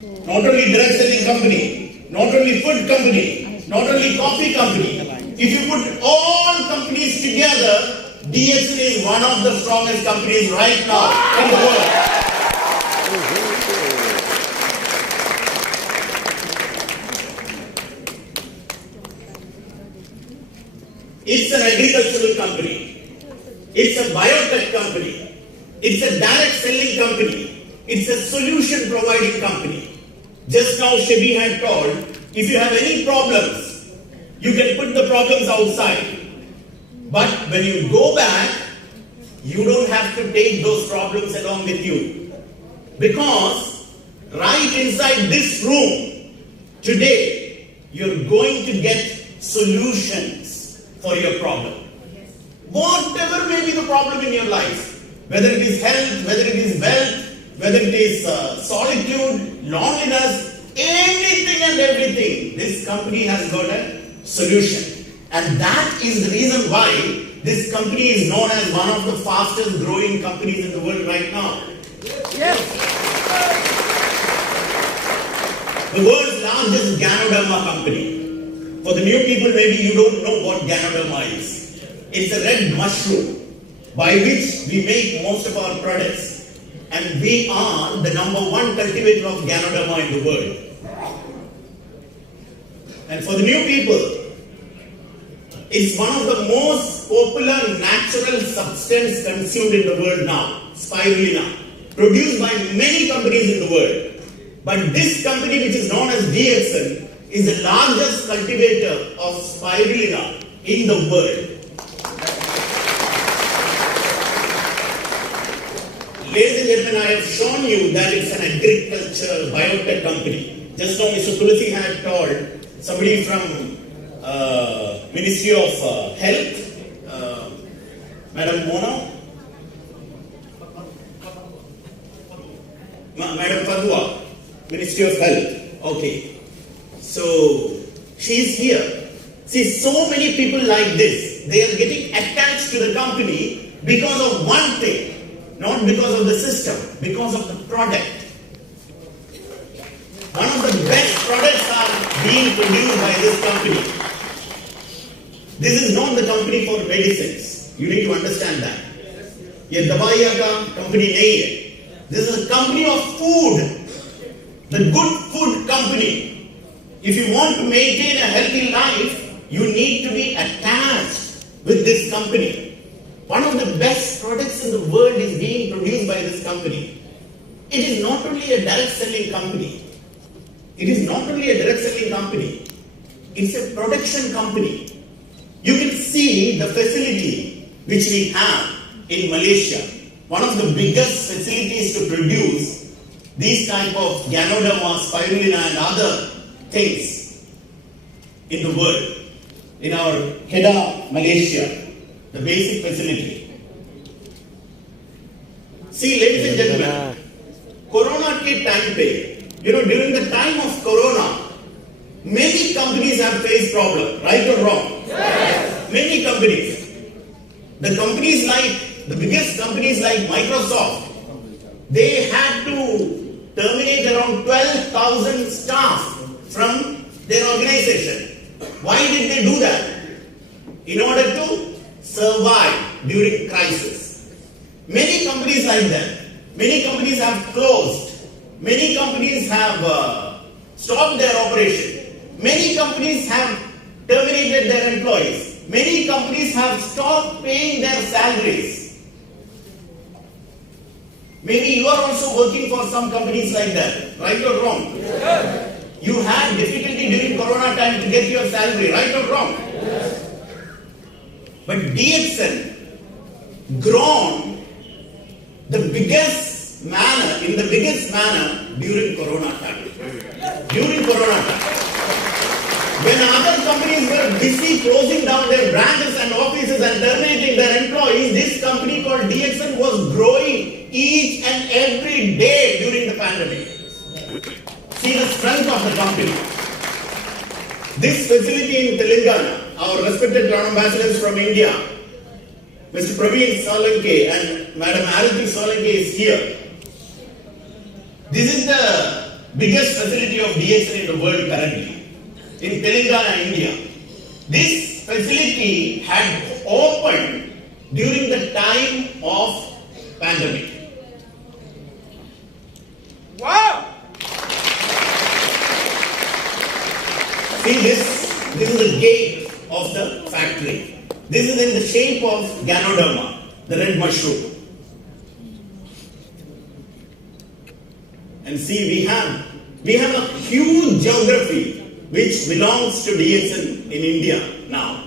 Not only direct selling company, not only food company, not only coffee company. If you put all companies together, DXN is one of the strongest companies right now in the world. It's an agricultural company. It's a biotech company. It's a direct selling company. It's a solution providing company. Just now Shebi had told, if you have any problems, you can put the problems outside. But when you go back, you don't have to take those problems along with you. Because right inside this room, today, you're going to get solutions for your problem. Whatever may be the problem in your life, whether it is health, whether it is wealth, whether it is solitude, loneliness, anything and everything, this company has got a solution. And that is the reason why this company is known as one of the fastest growing companies in the world right now. Yes. The world's largest Ganoderma company. For the new people, maybe you don't know what Ganoderma is. It's a red mushroom by which we make most of our products. And we are the #1 cultivator of Ganoderma in the world. And for the new people, it's one of the most popular natural substance consumed in the world now, spirulina, produced by many companies in the world. But this company, which is known as DXN, is the largest cultivator of spirulina in the world. Ladies and gentlemen, I have shown you that it's an agricultural biotech company. Just now Mr. Tulsi had told somebody from Ministry of Health, Madam Mona, Madam Padua, Ministry of Health. Okay. So, she is here. See, so many people like this, they are getting attached to the company because of one thing. Not because of the system, because of the product. One of the best products are being produced by this company. This is not the company for medicines. You need to understand that. Ye dabaiya ka company nahi hai. This is a company of food. The good food company. If you want to maintain a healthy life, you need to be attached with this company. One of the best products in the world is being produced by this company. It is not only a direct selling company. It is not only a direct selling company. It's a production company. You can see the facility which we have in Malaysia. One of the biggest facilities to produce these type of Ganoderma, spirulina and other things in the world. In our Kedah, Malaysia. The basic facility. See, ladies and gentlemen, Corona ke time pe, during the time of Corona, many companies have faced problem, right or wrong? Yes. Many companies. The biggest companies like Microsoft, they had to terminate around 12,000 staff from their organization. Why did they do that? In order to survive during crisis. Many companies like that. Many companies have closed. Many companies have stopped their operation. Many companies have terminated their employees. Many companies have stopped paying their salaries. Maybe you are also working for some companies like that, right or wrong? Yes. You had difficulty during Corona time to get your salary, right or wrong? Yes. But DXN grown in the biggest manner during Corona time. During Corona time. When other companies were busy closing down their branches and offices and terminating their employees, this company called DXN was growing each and every day during the pandemic. See the strength of the company. This facility in Telangana, our respected Crown Ambassadors from India, Mr. Praveen Solanke and Madam Arati Solanke is here. This is the biggest facility of DXN in the world currently, in Telangana, India. This facility had opened during the time of pandemic. Wow! See this is the gate of the factory. This is in the shape of Ganoderma, the red mushroom. And see, we have a huge geography which belongs to DXN in India now.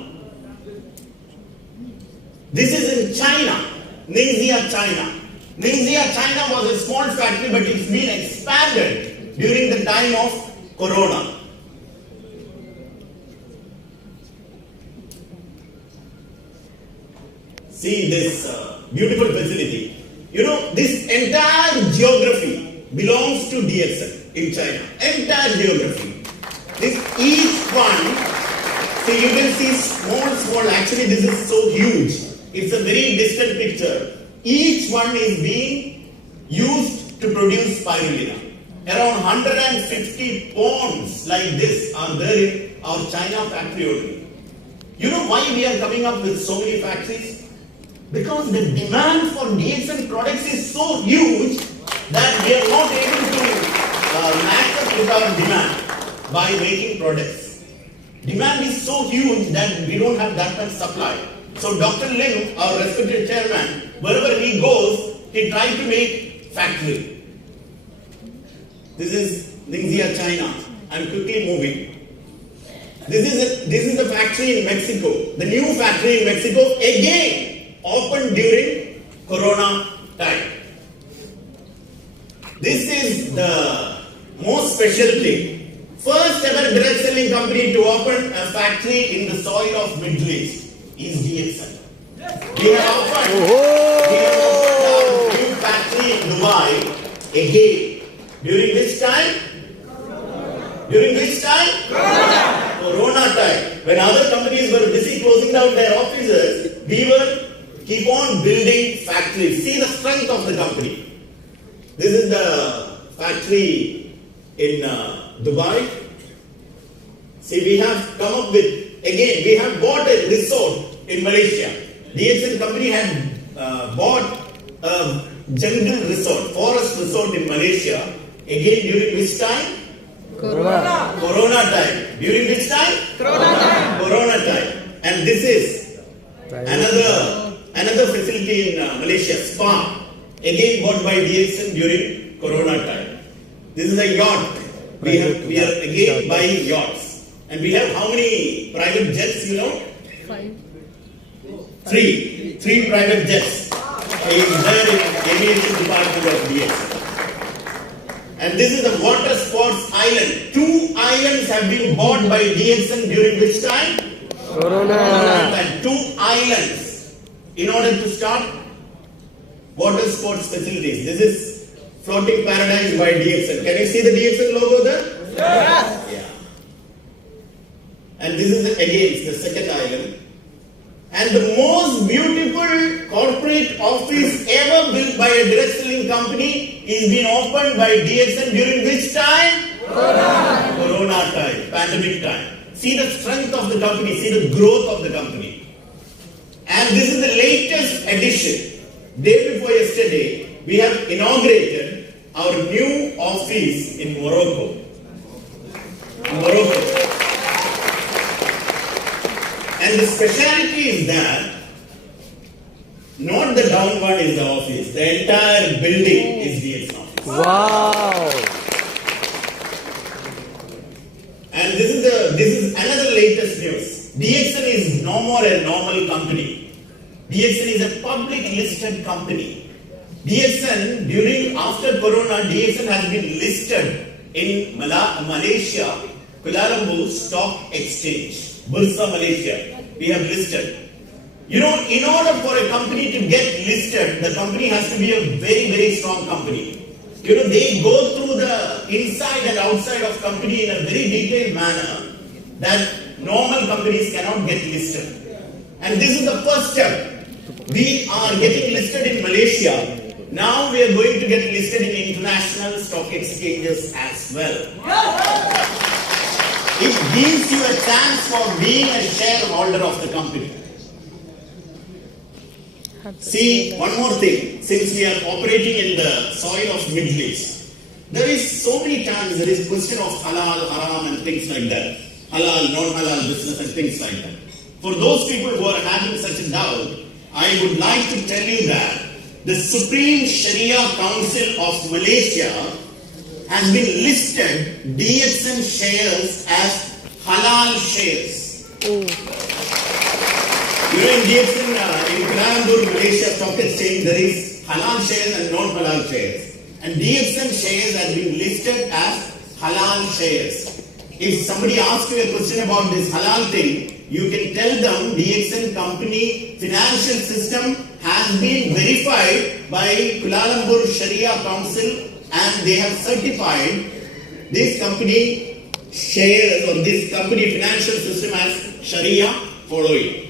This is in China, Ningxia, China. Ningxia, China was a small factory, but it's been expanded during the time of Corona. See this beautiful facility. You know, this entire geography belongs to DXN in China. Entire geography. This each one, see you can see small, actually this is so huge. It's a very distant picture. Each one is being used to produce spirulina. Around 150 ponds like this are there in our China factory only. You know why we are coming up with so many factories? Because the demand for DXN products is so huge that we are not able to match up with our demand by making products. Demand is so huge that we don't have that much supply. So Dr. Lim, our respected chairman, wherever he goes, he tries to make factory. This is Ningxia, China. I'm quickly moving. This is the factory in Mexico. The new factory in Mexico again opened during Corona time. This is the most special thing. First ever direct selling company to open a factory in the soil of Middle East is DXN. We have opened our new factory in Dubai again. During which time? During which time? Corona time. When other companies were busy closing down their offices, we were keep on building factories. See the strength of the company. This is the factory in Dubai. See, we have come up with, again, we have bought a resort in Malaysia. DXN company had bought a jungle resort, forest resort in Malaysia. Again, during which time? Corona time. During which time? Corona time. And this is another facility in Malaysia, Spa. Again bought by DXN during Corona time. This is a yacht. We are again buying yachts. And we have how many private jets, you know? 5. 3. 3 private jets. Is there in aviation department of DXN. And this is the water sports island. 2 islands have been bought by DXN during which time? Corona. And 2 islands in order to start water sports facilities. This is floating paradise by DXN. Can you see the DXN logo there? Yes. Yeah. And this is again the second island. And the most beautiful corporate office ever built by a direct selling company is being opened by DXN during which time? Corona time, pandemic time. See the strength of the company, see the growth of the company. And this is the latest addition. Day before yesterday, we have inaugurated our new office in Morocco. And the speciality is that not the down one is the office, the entire building is DXN office. Wow! And this is another latest news. DXN is no more a normal company. DXN is a public listed company. DXN after Corona, DXN has been listed in Malaysia, Kuala Lumpur Stock Exchange. Bursa Malaysia, we have listed. You know, in order for a company to get listed, the company has to be a very, very strong company. You know, they go through the inside and outside of company in a very detailed manner that normal companies cannot get listed. And this is the first step. We are getting listed in Malaysia. Now we are going to get listed in international stock exchanges as well. It gives you a chance for being a shareholder of the company. See, one more thing. Since we are operating in the soil of Middle East, there is so many times there is question of halal, haram and things like that. Halal, non-halal business and things like that. For those people who are having such a doubt, I would like to tell you that the Supreme Sharia Council of Malaysia has been listed DXN shares as halal shares. You know, in DXN, in Kuala Lumpur, Malaysia Stock Exchange, there is halal shares and non-halal shares. And DXN shares have been listed as halal shares. If somebody asks you a question about this halal thing, you can tell them DXN company financial system has been verified by Kuala Lumpur Sharia Council and they have certified this company shares or this company financial system as Sharia following.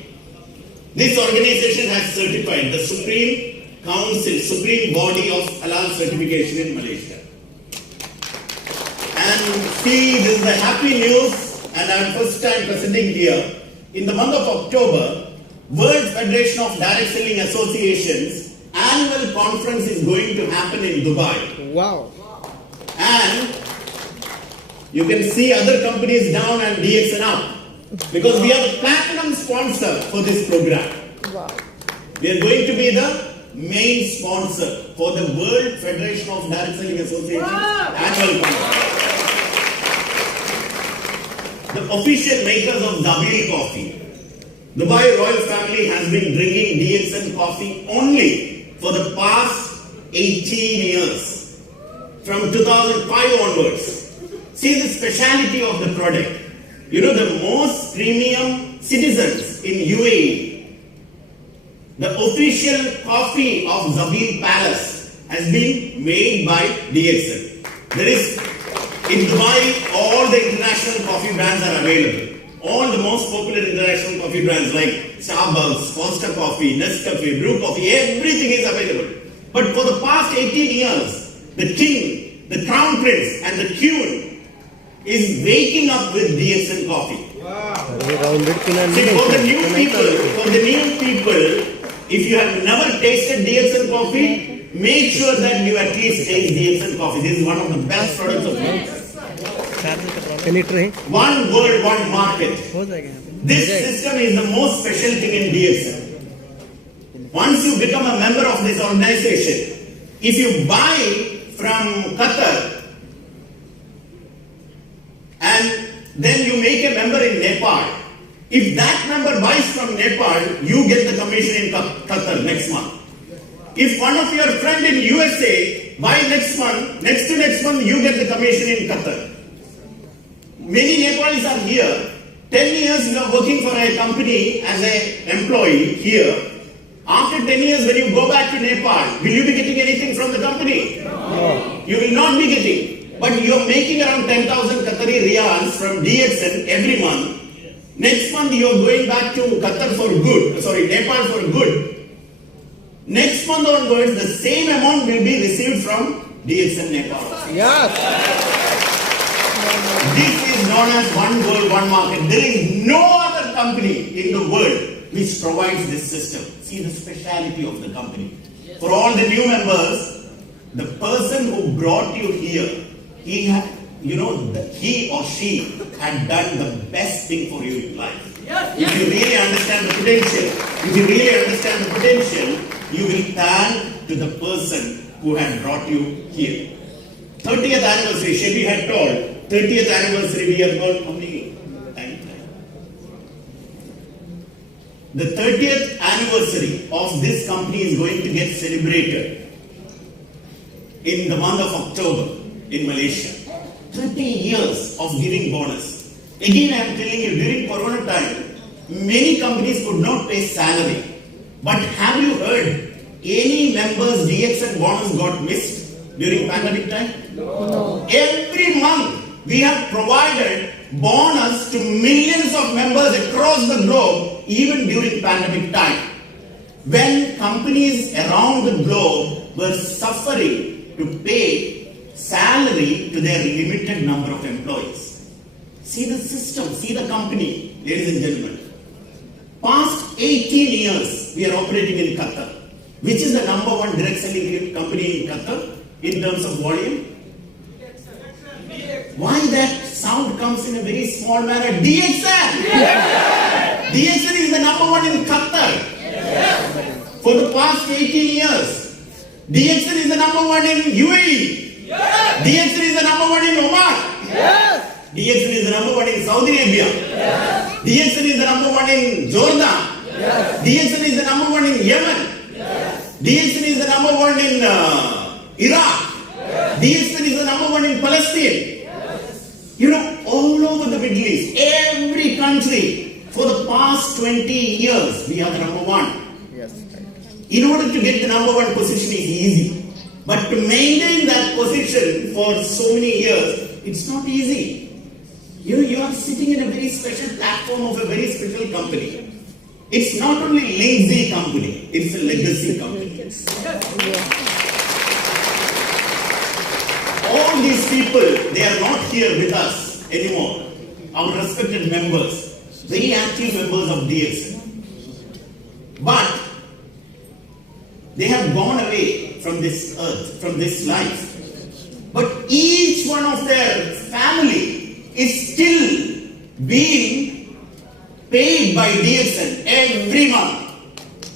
This organization has certified the Supreme Council, Supreme Body of Halal Certification in Malaysia. And see, this is the happy news and I am first time presenting here. In the month of October, World Federation of Direct Selling Associations annual conference is going to happen in Dubai. Wow. And you can see other companies down and DXN up. Because we are the platinum sponsor for this program. Wow. We are going to be the main sponsor for the World Federation of Direct Selling Associations annual conference. The official makers of Zabil coffee. Dubai royal family has been drinking DXN coffee only for the past 18 years. From 2005 onwards. See the speciality of the product. You know, the most premium citizens in UAE, the official coffee of Zabil Palace has been made by DXN. There is, in Dubai, all the international coffee brands are available. All the most popular international coffee brands like Starbucks, Costa Coffee, Nescafe, Brew Coffee, everything is available. But for the past 18 years, the king, the crown prince and the queen is waking up with DXN coffee. Wow. See, for the new people, if you have never tasted DXN coffee, make sure that you at least taste DXN coffee. This is one of the best products of mine. One world, one market. This system is the most special thing in DXN. Once you become a member of this organization, if you buy from Qatar, and then you make a member in Nepal. If that member buys from Nepal, you get the commission in Qatar next month. If one of your friend in USA buy next month, next to next month, you get the commission in Qatar. Many Nepalis are here. 10 years you are working for a company as an employee here. After 10 years, when you go back to Nepal, will you be getting anything from the company? No. You will not be getting. But you are making around 10,000 Qatari riyals from DXN every month. Next month you are going back to Qatar for good. Nepal for good. Next month onwards, the same amount will be received from DXN Nepal. Yes. This is known as one world, one market. There is no other company in the world which provides this system. See the speciality of the company. For all the new members, the person who brought you here, he or she had done the best thing for you in life. If you really understand the potential, you will thank to the person who had brought you here. 30th anniversary, Shebi had told, 30th anniversary, we have got how many times? The 30th anniversary of this company is going to get celebrated in the month of October. In Malaysia, 30 years of giving bonus. Again, I am telling you, during Corona time, many companies could not pay salary. But have you heard any members' DXN bonus got missed during pandemic time? No. Every month, we have provided bonus to millions of members across the globe, even during pandemic time. When companies around the globe were suffering to pay salary to their limited number of employees. See the system, see the company, ladies and gentlemen. Past 18 years, we are operating in Qatar. Which is the number one direct selling company in Qatar in terms of volume? Why that sound comes in a very small manner? DXN! Yes. DXN is the number one in Qatar. Yes. For the past 18 years. DXN is the number one in UAE. Yes. DXN is the number one in Oman. Yes. DXN is the number one in Saudi Arabia. Yes. DXN is the number one in Jordan. Yes. DXN is the number one in Yemen. Yes. DXN is the number one in Iraq. Yes. DXN is the number one in Palestine. You know, all over the Middle East, every country, for the past 20 years, we are the number one. Yes. In order to get the number one position is easy. But to maintain that position for so many years, it's not easy. You are sitting in a very special platform of a very special company. It's not only lazy company, it's a legacy company. All these people, they are not here with us anymore. Our respected members, very active members of DXN. But they have gone away from this earth, from this life. But each one of their family is still being paid by DXN every month.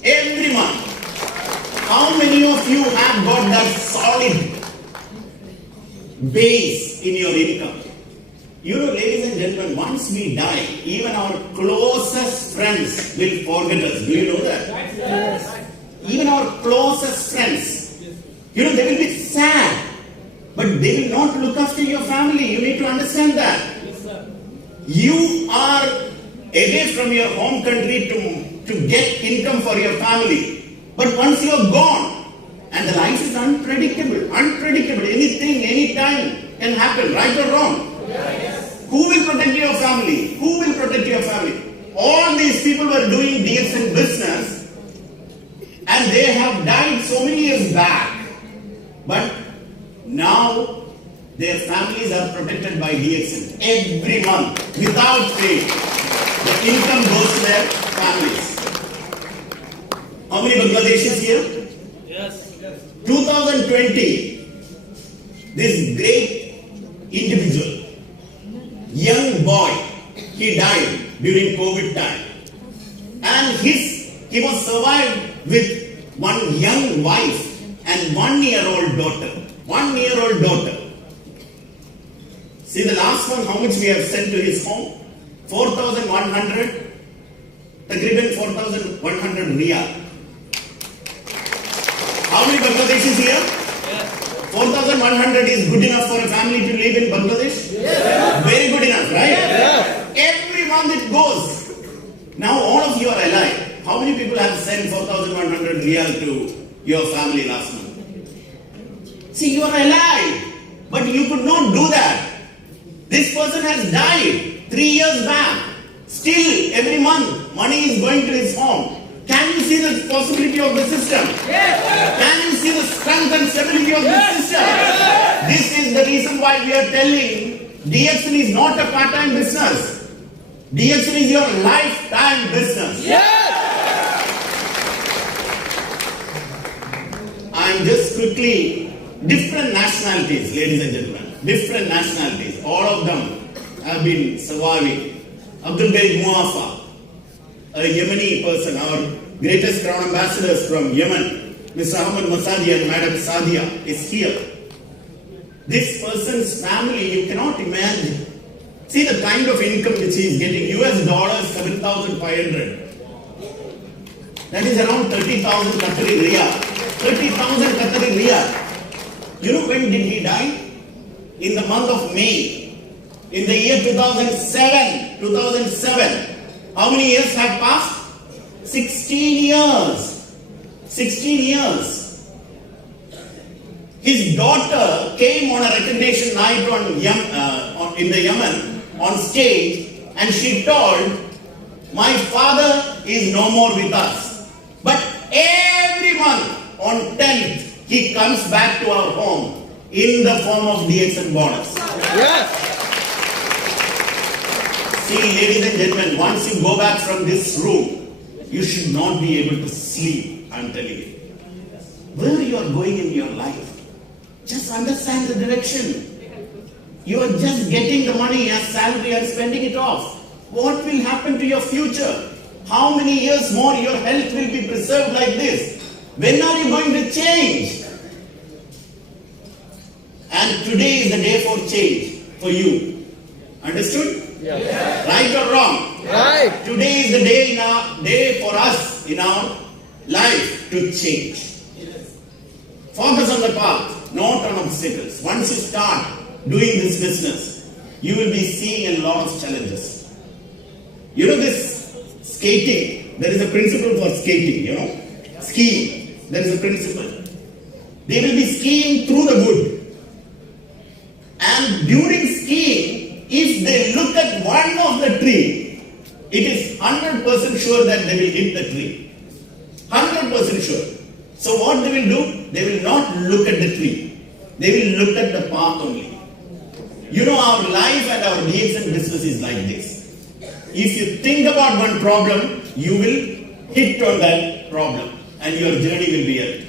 Every month. How many of you have got that solid base in your income? You know, ladies and gentlemen, once we die, even our closest friends will forget us. Do you know that? Yes. Even our closest friends, you know, they will be sad, but they will not look after your family. You need to understand that. Yes, sir. You are away from your home country to get income for your family. But once you are gone, and the life is unpredictable, anything, anytime can happen, right or wrong. Yes. Who will protect your family? Who will protect your family? All these people were doing DXN business and they have died so many years back. But now their families are protected by DXN every month without pay. The income goes to their families. How many Bangladeshis here? Yes. 2020, this great individual, young boy, he died during COVID time. And he was survived with one young wife and 1-year-old daughter. 1-year-old daughter. See the last one, how much we have sent to his home? 4,100, takriban 4,100 riyal. How many Bangladeshis here? Yes. 4,100 is good enough for a family to live in Bangladesh? Yes. Very good enough, right? Yes. Every month it goes. Now all of you are alive. How many people have sent 4,100 riyal to your family last month? See, you are alive, but you could not do that. This person has died 3 years back. Still, every month, money is going to his home. Can you see the possibility of the system? Yes. Can you see the strength and stability of the system? Yes. This is the reason why we are telling DXN is not a part-time business. DXN is your lifetime business. Yes. And just quickly, different nationalities, ladies and gentlemen, different nationalities, all of them have been surviving. Abdul Gaid Muafa, a Yemeni person, our greatest crown ambassadors from Yemen, Mr. Ahmad Masadi and Madam Sadia is here. This person's family, you cannot imagine. See the kind of income which he is getting, US dollars 7,500. That is around 30,000 Qatari riyal. 30,000 Qatari riyal. You know when did he die? In the month of May. In the year 2007. 2007. How many years have passed? 16 years. 16 years. His daughter came on a recognition night in the Yemen on stage and she told, my father is no more with us. But every month on 10th, he comes back to our home in the form of DXN bonus. Yes. See, ladies and gentlemen, once you go back from this room, you should not be able to sleep, I'm telling you. Where you are going in your life, just understand the direction. You are just getting the money as salary and spending it off. What will happen to your future? How many years more your health will be preserved like this? When are you going to change? And today is the day for change for you. Understood? Yes. Right or wrong? Right. Today is the day for us in our life to change. Focus on the path, not on obstacles. Once you start doing this business, you will be seeing a lot of challenges. You know this skating, there is a principle for skating, you know. Skiing, there is a principle. They will be skiing through the wood. And during skiing, if they look at one of the tree, it is 100% sure that they will hit the tree. 100% sure. So what they will do? They will not look at the tree. They will look at the path only. You know, our life and our DXN business is like this. If you think about one problem, you will hit on that problem and your journey will be here.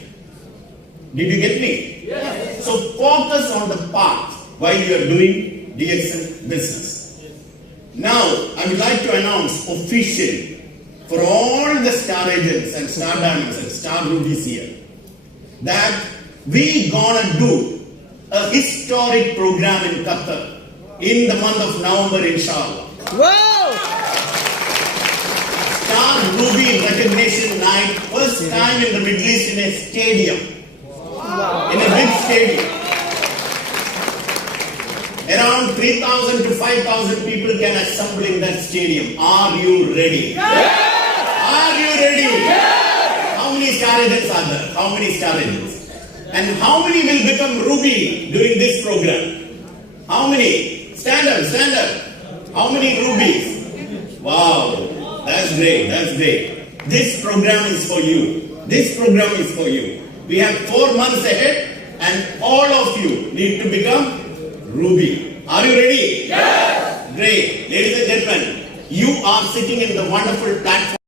Did you get me? Yes. So focus on the path while you are doing DXN business. Now, I would like to announce officially for all the star agents and star diamonds and star rubies here that we gonna do a historic program in Qatar in the month of November, inshallah. Wow. Star Ruby recognition night, first time in the Middle East in a stadium. Wow. In a big stadium. Around 3,000 to 5,000 people can assemble in that stadium. Are you ready? Yes. Are you ready? Yes. How many star agents are there? How many star agents? And how many will become Ruby during this program? How many? Stand up, stand up. How many rubies? Wow, that's great, that's great. This program is for you. This program is for you. We have 4 months ahead and all of you need to become Ruby. Are you ready? Yes. Great. Ladies and gentlemen, you are sitting in the wonderful platform.